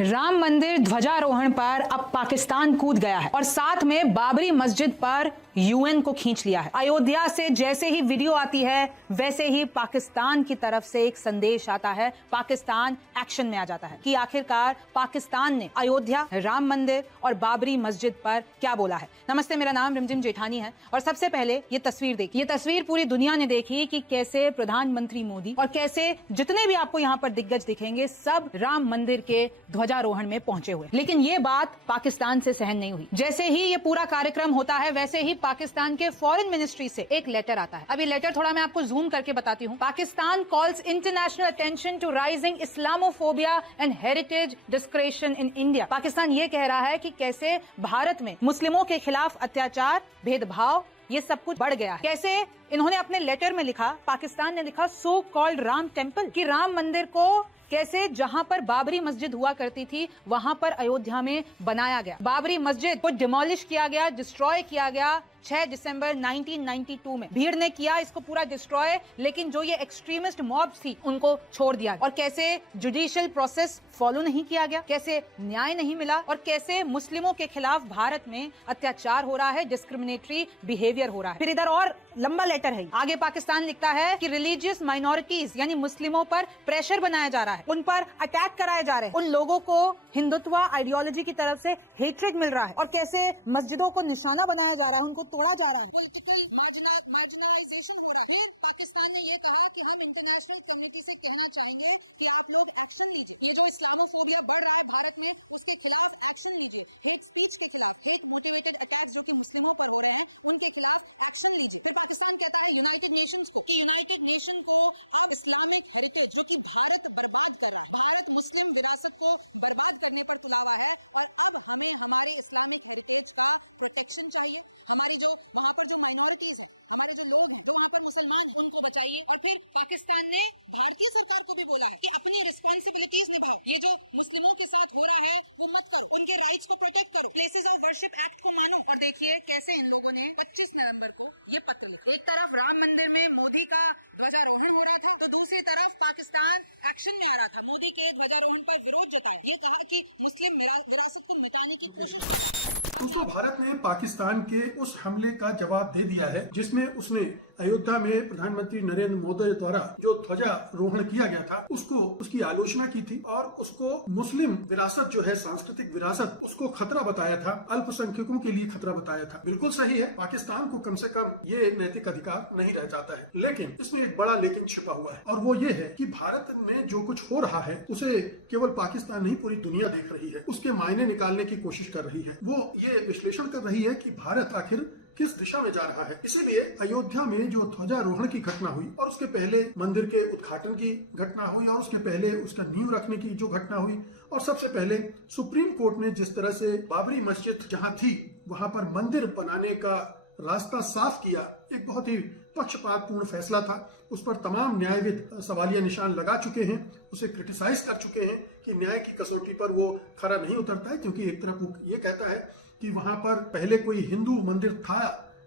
राम मंदिर ध्वजारोहण पर अब पाकिस्तान कूद गया है और साथ में बाबरी मस्जिद पर यूएन को खींच लिया है। अयोध्या से जैसे ही वीडियो आती है वैसे ही पाकिस्तान की तरफ से एक संदेश आता है, पाकिस्तान एक्शन में आ जाता है कि आखिरकार पाकिस्तान ने अयोध्या, राम मंदिर और बाबरी मस्जिद पर क्या बोला है। नमस्ते, मेरा नाम रिमझिम जेठानी है और सबसे पहले ये तस्वीर देखी। ये तस्वीर पूरी दुनिया ने देखी कि कैसे प्रधानमंत्री मोदी और कैसे जितने भी आपको यहाँ पर दिग्गज दिखेंगे सब राम मंदिर के ध्वजारोहण में पहुंचे हुए। लेकिन ये बात पाकिस्तान से सहन नहीं हुई। जैसे ही ये पूरा कार्यक्रम होता है वैसे ही पाकिस्तान के फॉरेन मिनिस्ट्री से एक लेटर आता है। अब ये लेटर थोड़ा मैं आपको जूम करके बताती हूँ। Pakistan calls international attention to rising Islamophobia and heritage desecration in India. Pakistan ये कह रहा है कि कैसे भारत में मुस्लिमों के खिलाफ अत्याचार, भेदभाव, ये सब कुछ बढ़ गया है। कैसे इन्होंने अपने लेटर में लिखा, पाकिस्तान ने लिखा सो कॉल्ड राम टेम्पल, कि राम मंदिर को कैसे जहां पर बाबरी मस्जिद हुआ करती थी वहां पर अयोध्या में बनाया गया। बाबरी मस्जिद को डिमोलिश किया गया, डिस्ट्रॉय किया गया 6 दिसंबर 1992 में। भीड़ ने किया इसको पूरा डिस्ट्रॉय, लेकिन जो ये एक्सट्रीमिस्ट मॉब्स थी उनको छोड़ दिया। और कैसे जुडिशियल प्रोसेस फॉलो नहीं किया गया, कैसे न्याय नहीं मिला और कैसे मुस्लिमों के खिलाफ भारत में अत्याचार हो रहा है, डिस्क्रिमिनेटरी बिहेवियर हो रहा है। फिर इधर और लंबा लेटर है। आगे पाकिस्तान लिखता है कि रिलीजियस माइनॉरिटीज यानी मुस्लिमों पर प्रेशर बनाया जा रहा है, उन पर अटैक कराए जा रहे हैं, उन लोगों को हिंदुत्व आइडियोलॉजी की तरफ से हेट्रेड मिल रहा है और कैसे मस्जिदों को निशाना बनाया जा रहा है, उनको तोड़ा जा रहा है। पॉलिटिकल मार्जिनालाइजेशन हो रहा है। पाकिस्तान ने ये कहा कि हम इंटरनेशनल कम्युनिटी से कहना चाहेंगे कि आप लोग एक्शन लीजिए। ये जो इस्लामोफोबिया बढ़ रहा है भारत में, उसके खिलाफ एक्शन लीजिए। हेट स्पीच के खिलाफ, हेट मोटिवेटेड अटैक्स जो कि मुस्लिमों पर हो रहे हैं, उनके खिलाफ एक्शन लीजिए। फिर पाकिस्तान कहता है यूनाइटेड नेशन को अब इस्लामिक हेरिटेज जो कि भारत बर्बाद कर रहा है, भारत मुस्लिम विरासत को बर्बाद करने पर तुला हुआ है और अब हमें हमारे इस्लामिक हेरिटेज का प्रोटेक्शन चाहिए। हमारी जो वहाँ पर जो माइनॉरिटीज है, हमारे जो लोग जो वहाँ पर मुसलमान, उनको बचाइए। और फिर पाकिस्तान ने भारतीय सरकार को भी बोला है कि अपनी रिस्पॉन्सिबिलिटीज निभाओ। ये जो मुस्लिमों के साथ हो रहा है वो मत कर, उनके राइट्स को प्रोटेक्ट करो, प्लेसेस ऑफ वर्शिप एक्ट को मानो। और देखिए कैसे इन लोगों ने 25 नवंबर को ये पत्र लिखा। एक तरफ राम मंदिर में मोदी का ध्वजारोहण हो रहा था तो दूसरी तरफ पाकिस्तान एक्शन में आ रहा था, मोदी के ध्वजारोहण पर विरोध जताया, ये कहा कि मुस्लिम विरासत को मिटाने की कोशिश। दोस्तों, भारत ने पाकिस्तान के उस हमले का जवाब दे दिया है जिसमें उसने अयोध्या में प्रधानमंत्री नरेंद्र मोदी द्वारा जो ध्वजारोहण किया गया था उसकी आलोचना की थी और उसको मुस्लिम विरासत जो है, सांस्कृतिक विरासत, उसको खतरा बताया था, अल्पसंख्यकों के लिए खतरा बताया था। बिल्कुल सही है, पाकिस्तान को कम से कम ये नैतिक अधिकार नहीं रह जाता है। लेकिन इसमें एक बड़ा लेकिन छिपा हुआ है और वो ये है कि भारत में जो कुछ हो रहा है उसे केवल पाकिस्तान नहीं, पूरी दुनिया देख रही है, उसके मायने निकालने की कोशिश कर रही है। वो ये विश्लेषण कर रही है कि भारत आखिर किस दिशा में जा रहा है। इसीलिए अयोध्या में जो ध्वजारोहण की घटना हुई और उसके पहले मंदिर के उद्घाटन की घटना हुई और उसके पहले उसका नींव रखने की जो घटना हुई और सबसे पहले सुप्रीम कोर्ट ने जिस तरह से बाबरी मस्जिद जहां थी वहां पर मंदिर बनाने का रास्ता साफ किया, एक बहुत ही पक्षपातपूर्ण फैसला था। उस पर तमाम न्यायविद सवालिया निशान लगा चुके हैं, उसे क्रिटिसाइज कर चुके हैं कि न्याय की कसौटी पर वो खरा नहीं उतरता है, क्योंकि एक तरफ वो ये कहता है कि वहां पर पहले कोई हिंदू मंदिर था,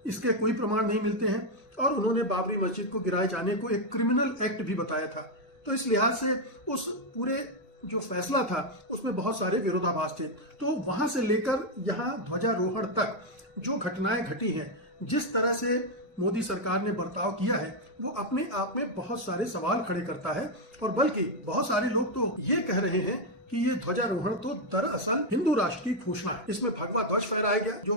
इसके कोई प्रमाण नहीं मिलते हैं, और उन्होंने बाबरी मस्जिद को गिराए जाने को एक क्रिमिनल एक्ट भी बताया था। तो इस लिहाज से उस पूरे जो फैसला था उसमें बहुत सारे विरोधाभास थे। तो वहां से लेकर यहाँ ध्वजारोहण तक जो घटनाएं घटी हैं, जिस तरह से मोदी सरकार ने बर्ताव किया है, वो अपने आप में बहुत सारे सवाल खड़े करता है। और बल्कि बहुत सारे लोग तो ये कह रहे हैं कि ये ध्वजारोहण तो दरअसल हिंदू राष्ट्र की घोषणा है। इसमें भगवा ध्वज फहराया गया, जो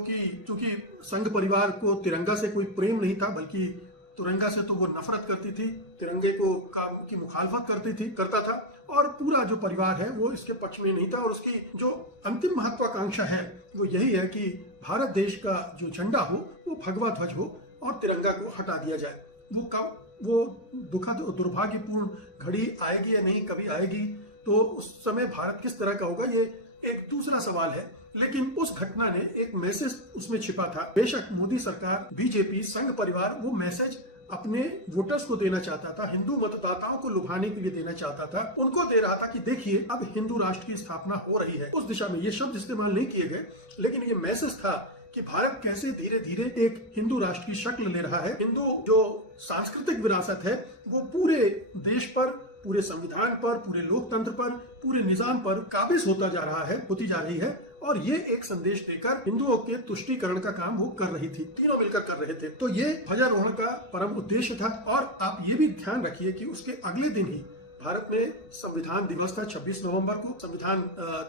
कि संघ परिवार को तिरंगा से कोई प्रेम नहीं था, बल्कि तिरंगा से तो वो नफरत करती थी, तिरंगे की मुखालफत करता था और पूरा जो परिवार है वो इसके पक्ष में नहीं था। और उसकी जो अंतिम महत्वाकांक्षा है वो यही है कि भारत देश का जो झंडा हो वो भगवा ध्वज हो और तिरंगा को हटा दिया जाए। वो दुखद और दुर्भाग्यपूर्ण घड़ी आएगी या नहीं, कभी आएगी तो उस समय भारत किस तरह का होगा, ये एक दूसरा सवाल है। लेकिन उस घटना ने एक मैसेज उसमें छिपा था। बेशक मोदी सरकार, बीजेपी, संघ परिवार वो मैसेज अपने वोटर्स को देना चाहता था, हिंदू मतदाताओं को लुभाने के लिए देना चाहता था, उनको दे रहा था कि देखिए अब हिंदू राष्ट्र की स्थापना हो रही है। उस दिशा में ये शब्द इस्तेमाल नहीं किए गए, लेकिन ये मैसेज था कि भारत कैसे धीरे धीरे एक हिंदू राष्ट्र की शक्ल ले रहा है। हिंदू जो सांस्कृतिक विरासत है वो पूरे देश पर, पूरे संविधान पर, पूरे लोकतंत्र पर, पूरे निजाम पर काबिज होती जा रही है और ये एक संदेश देकर हिंदुओं के तुष्टीकरण का काम वो कर रही थी, तीनों मिलकर कर रहे थे। तो ये ध्वजारोहण का परम उद्देश्य था। और आप ये भी ध्यान रखिए कि उसके अगले दिन ही भारत में संविधान दिवस था। 26 नवंबर को संविधान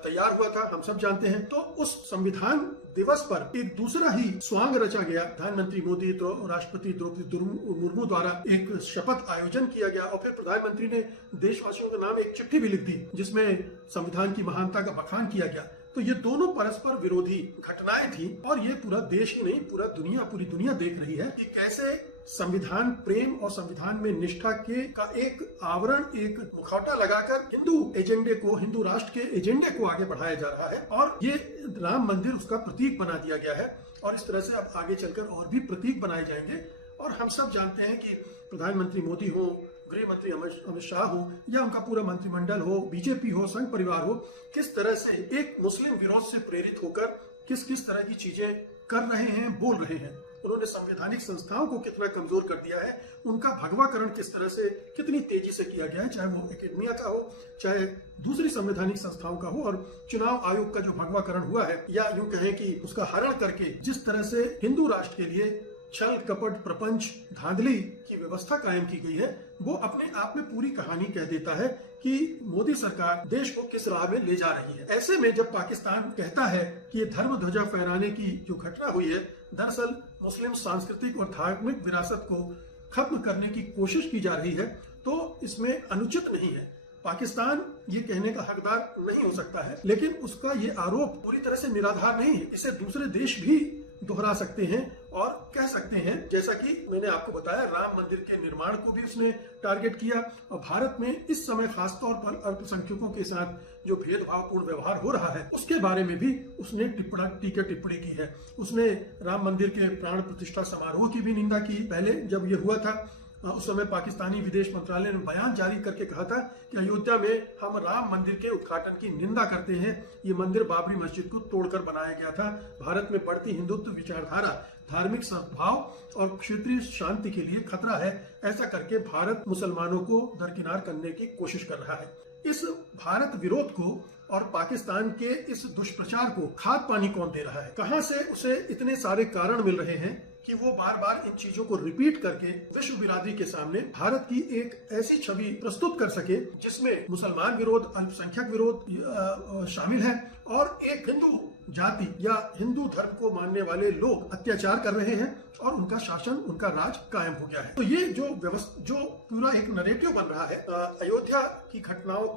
तैयार हुआ था, हम सब जानते हैं। तो उस संविधान दिवस पर एक दूसरा ही स्वांग रचा गया। प्रधानमंत्री मोदी तो राष्ट्रपति द्रौपदी मुर्मू द्वारा एक शपथ आयोजन किया गया और फिर प्रधानमंत्री ने देशवासियों के नाम एक चिट्ठी भी लिख दी जिसमें संविधान की महानता का बखान किया गया। तो ये दोनों परस्पर विरोधी घटनाएं थी और ये पूरा देश ही नहीं, पूरी दुनिया देख रही है कि कैसे संविधान प्रेम और संविधान में निष्ठा का एक आवरण, एक मुखौटा लगाकर हिंदू राष्ट्र के एजेंडे को आगे बढ़ाया जा रहा है। और ये राम मंदिर उसका प्रतीक बना दिया गया है और इस तरह से अब आगे चलकर और भी प्रतीक बनाए जाएंगे। और हम सब जानते हैं कि प्रधानमंत्री मोदी हो, गृह मंत्री अमित शाह हो या उनका पूरा मंत्रिमंडल हो, बीजेपी हो, संघ परिवार हो, किस तरह से एक मुस्लिम विरोध से प्रेरित होकर किस तरह की चीजें कर रहे हैं, बोल रहे हैं। उन्होंने संवैधानिक संस्थाओं को कितना कमजोर कर दिया है, उनका भगवाकरण किस तरह से, कितनी तेजी से किया गया है, चाहे वो एकेडमिया का हो, चाहे दूसरी संवैधानिक संस्थाओं का हो। और चुनाव आयोग का जो भगवाकरण हुआ है, या यूं कहें कि उसका हरण करके जिस तरह से हिंदू राष्ट्र के लिए छल कपट प्रपंच धांधली की व्यवस्था कायम की गई है, वो अपने आप में पूरी कहानी कह देता है कि मोदी सरकार देश को किस राह में ले जा रही है। ऐसे में जब पाकिस्तान कहता है कि ये धर्म ध्वजा फहराने की जो घटना हुई है दरअसल मुस्लिम सांस्कृतिक और धार्मिक विरासत को खत्म करने की कोशिश की जा रही है, तो इसमें अनुचित नहीं है। पाकिस्तान ये कहने का हकदार नहीं हो सकता है, लेकिन उसका ये आरोप पूरी तरह से निराधार नहीं है। इसे दूसरे देश भी दोहरा सकते हैं और कह सकते हैं, जैसा कि मैंने आपको बताया, राम मंदिर के निर्माण को भी उसने टारगेट किया। और भारत में इस समय खासतौर पर अल्पसंख्यकों के साथ जो भेदभावपूर्ण व्यवहार हो रहा है उसके बारे में भी उसने टिप्पणी की है। उसने राम मंदिर के प्राण प्रतिष्ठा समारोह की भी निंदा की। पहले जब ये हुआ था उस समय पाकिस्तानी विदेश मंत्रालय ने बयान जारी करके कहा था कि अयोध्या में हम राम मंदिर के उद्घाटन की निंदा करते हैं। ये मंदिर बाबरी मस्जिद को तोड़कर बनाया गया था। भारत में बढ़ती हिंदुत्व विचारधारा धार्मिक सद्भाव और क्षेत्रीय शांति के लिए खतरा है, ऐसा करके भारत मुसलमानों को दरकिनार करने की कोशिश कर रहा है। इस भारत विरोध को और पाकिस्तान के इस दुष्प्रचार को खाद पानी कौन दे रहा है? कहां से उसे इतने सारे कारण मिल रहे हैं कि वो बार बार इन चीजों को रिपीट करके विश्व बिरादरी के सामने भारत की एक ऐसी छवि प्रस्तुत कर सके जिसमें मुसलमान विरोध, अल्पसंख्यक विरोध शामिल है और एक हिंदू जाति या हिंदू धर्म को मानने वाले लोग अत्याचार कर रहे हैं और उनका शासन, उनका राज कायम हो गया है। तो ये जो पूरा एक नरेटिव बन रहा है अयोध्या की घटनाओं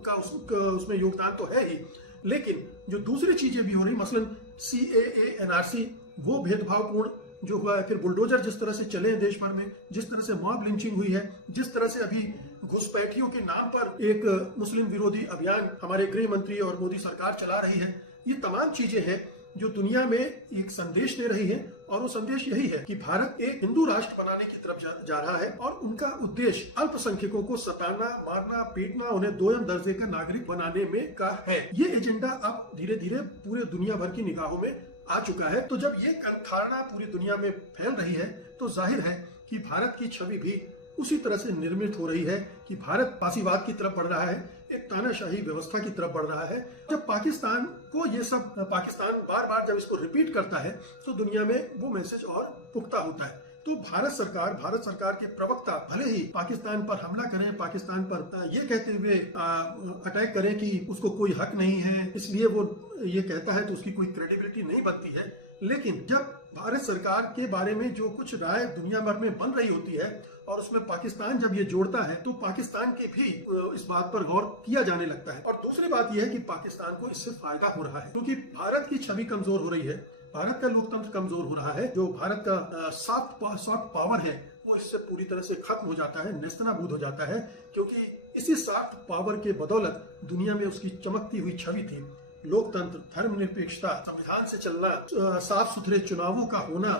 का उसमें योगदान तो है ही, लेकिन जो दूसरी चीजें भी हो रही, मसलन CAA NRC, वो भेदभावपूर्ण जो हुआ है, फिर बुलडोजर जिस तरह से चले हैं देश भर में, जिस तरह से मॉब लिंचिंग हुई है, जिस तरह से अभी घुसपैठियों के नाम पर एक मुस्लिम विरोधी अभियान हमारे गृह मंत्री और मोदी सरकार चला रही है, ये तमाम चीजें हैं जो दुनिया में एक संदेश दे रही है। और वो संदेश यही है कि भारत एक हिंदू राष्ट्र बनाने की तरफ जा रहा है और उनका उद्देश्य अल्पसंख्यकों को सताना, मारना, पीटना, उन्हें दोयम दर्जे का नागरिक बनाने में का है। ये एजेंडा अब धीरे धीरे पूरे दुनिया भर की निगाहों में आ चुका है। तो जब ये धारणा पूरी दुनिया में फैल रही है तो जाहिर है कि भारत की छवि भी उसी तरह से निर्मित हो रही है कि भारत फासीवाद की तरफ बढ़ रहा है, एक तानाशाही व्यवस्था की तरफ बढ़ रहा है। जब पाकिस्तान बार बार जब इसको रिपीट करता है तो दुनिया में वो मैसेज और पुख्ता होता है। तो भारत सरकार के प्रवक्ता भले ही पाकिस्तान पर हमला करें, पाकिस्तान पर ये कहते हुए अटैक करें कि उसको कोई हक नहीं है, इसलिए वो ये कहता है तो उसकी कोई क्रेडिबिलिटी नहीं बनती है। लेकिन जब भारत सरकार के बारे में जो कुछ राय दुनिया भर में बन रही होती है और उसमें पाकिस्तान जब ये जोड़ता है तो पाकिस्तान के भी इस बात पर गौर किया जाने लगता है। और दूसरी बात यह है कि पाकिस्तान को इससे फायदा हो रहा है क्योंकि भारत की छवि कमजोर हो रही है, भारत का लोकतंत्र कमजोर हो रहा है, जो भारत का सॉफ्ट पावर है वो इससे पूरी तरह से खत्म हो जाता है, नेस्तनाबूद हो जाता है। क्योंकि इसी सॉफ्ट पावर के बदौलत दुनिया में उसकी चमकती हुई छवि थी, लोकतंत्र, धर्मनिरपेक्षता, संविधान से चलना, साफ सुथरे चुनावों का होना,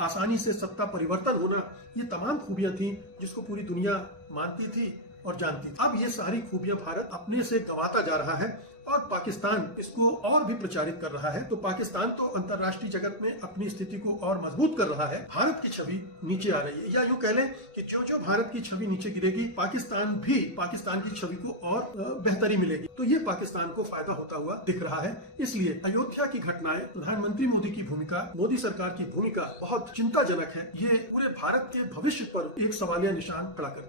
आसानी से सत्ता परिवर्तन होना, ये तमाम खूबियां थी जिसको पूरी दुनिया मानती थी और जानती थी। अब ये सारी खूबियां भारत अपने से गंवाता जा रहा है और पाकिस्तान इसको और भी प्रचारित कर रहा है। तो पाकिस्तान तो अंतर्राष्ट्रीय जगत में अपनी स्थिति को और मजबूत कर रहा है, भारत की छवि नीचे आ रही है। या यूं कह लें कि जो भारत की छवि नीचे गिरेगी, पाकिस्तान की छवि को और बेहतरी मिलेगी। तो ये पाकिस्तान को फायदा होता हुआ दिख रहा है। इसलिए अयोध्या की घटनाएं, प्रधानमंत्री मोदी की भूमिका, मोदी सरकार की भूमिका बहुत चिंताजनक है। ये पूरे भारत के भविष्य पर एक सवालिया निशान खड़ा करती है।